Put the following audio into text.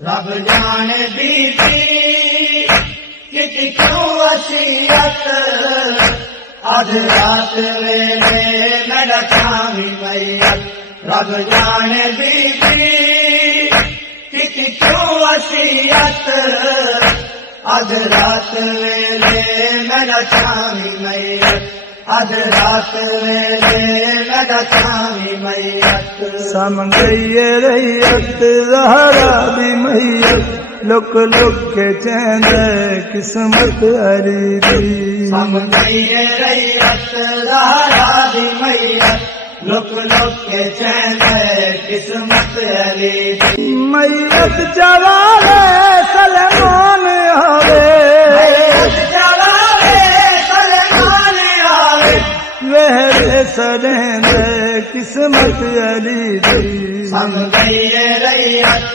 रब जाने बीती कि क्यों वसीयत अध रात वेले मैं रखावी मैयत। रब जाने बीती कि क्यों वसीयत अध रात वेले मैं रखावी मैयत। अध रात वेले मैं रखावी मैयत। सम गई रैयत ज़हरा दी मैयत, लुक लुक के चैन किस्मत अली दी। सम गई रैयत ज़हरा दी मैयत, लुक लुक के चैन किस्मत अली दी। मैयत जवाले सलमान आवे, वेहरे सरेंद किस्मत अली दी। सम गई रैयत